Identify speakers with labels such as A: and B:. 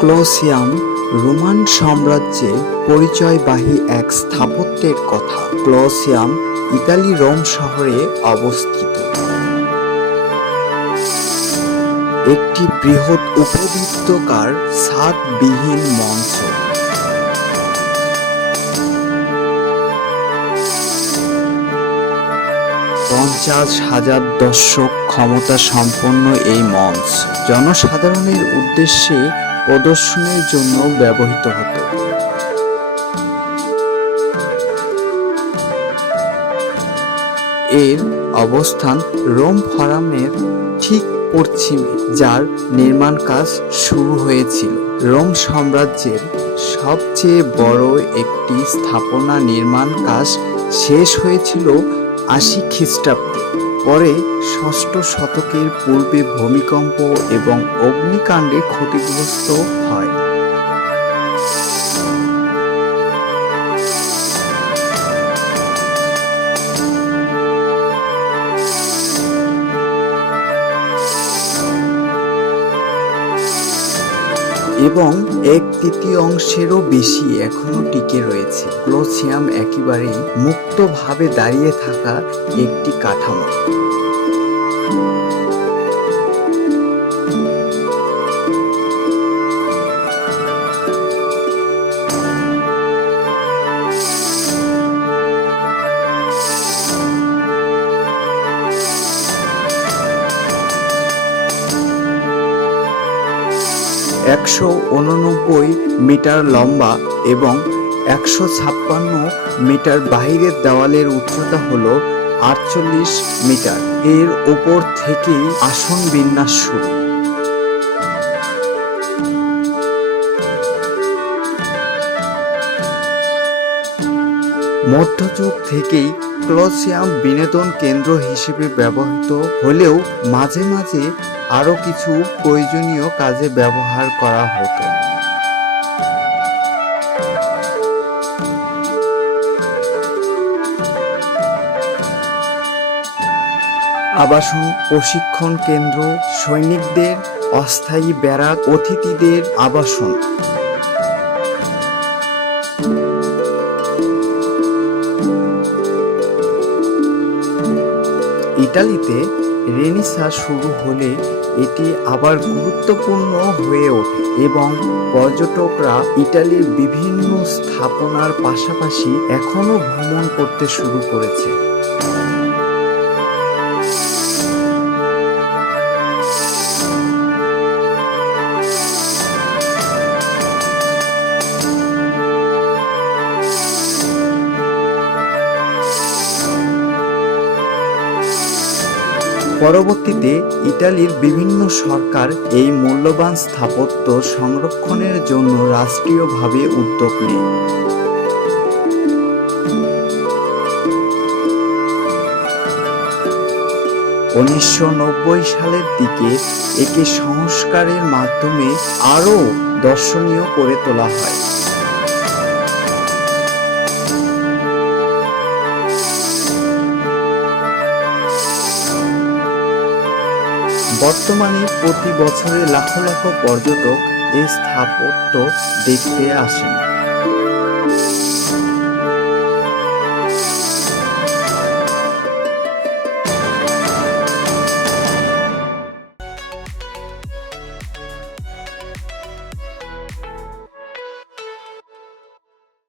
A: Colosseum Roman সাম্রাজ্যে পরিচয়বাহী এক স্থাপত্যের কথা। ক্লোসিয়াম ইতালি রোম শহরে অবস্থিত। একটি বৃহৎ উপবৃত্তকার ছাদবিহীন মঞ্চ। পঞ্চাশ হাজার দর্শক ক্ষমতা সম্পন্ন এই মঞ্চ। জনসাধারণের উদ্দেশ্যে প্রদর্শনের জন্য ব্যবহৃত হতো। এর অবস্থান রোম ফরামের ঠিক পশ্চিমে, যার নির্মাণ কাজ শুরু হয়েছিল। রোম সাম্রাজ্যের সবচেয়ে বড় একটি স্থাপনা নির্মাণ কাজ শেষ হয়েছিল আশি খ্রিস্টাব্দে। পরে ষষ্ঠ শতকের পূর্বে ভূমিকম্প এবং অগ্নিকাণ্ডে ক্ষতিগ্রস্ত হয়। এবং এক তৃতীয় অংশেরও বেশি এখনও টিকে রয়েছে। ক্লোসিয়াম একেবারে মুক্তভাবে দাঁড়িয়ে থাকা একটি কাঠামো। একশো উননব্বই মিটার লম্বা এবং একশো ছাপ্পান্ন মিটার বাহিরের দেওয়ালের উচ্চতা হলো আটচল্লিশ মিটার। এর ওপর থেকেই আসন বিন্যাস শুরু। মধ্যযুগ থেকেই ক্লোসিয়াম বিনোদন কেন্দ্র হিসেবে ব্যবহৃত হলেও মাঝে মাঝে আরও কিছু প্রয়োজনীয় কাজে ব্যবহার করা হতো। আবাসন প্রশিক্ষণ কেন্দ্র, সৈনিকদের, অস্থায়ী ব্যারাক অতিথিদের আবাসন। ইটালিতে রেনিসা শুরু হলে এটি আবার গুরুত্বপূর্ণ হয়ে ওঠে এবং পর্যটকরা ইটালির বিভিন্ন স্থাপনার পাশাপাশি এখনও ভ্রমণ করতে শুরু করেছে। পরবর্তীতে ইটালির বিভিন্ন সরকার এই মূল্যবান স্থাপত্য সংরক্ষণের জন্য রাষ্ট্রীয়ভাবে উদ্যোগ নেয়। উনিশশো নব্বই সালের দিকে একে সংস্কারের মাধ্যমে আরও দর্শনীয় করে তোলা হয়। বর্তমানে প্রতি বছরে লাখ লাখ পর্যটক এই স্থাপত্য দেখতে আসেন।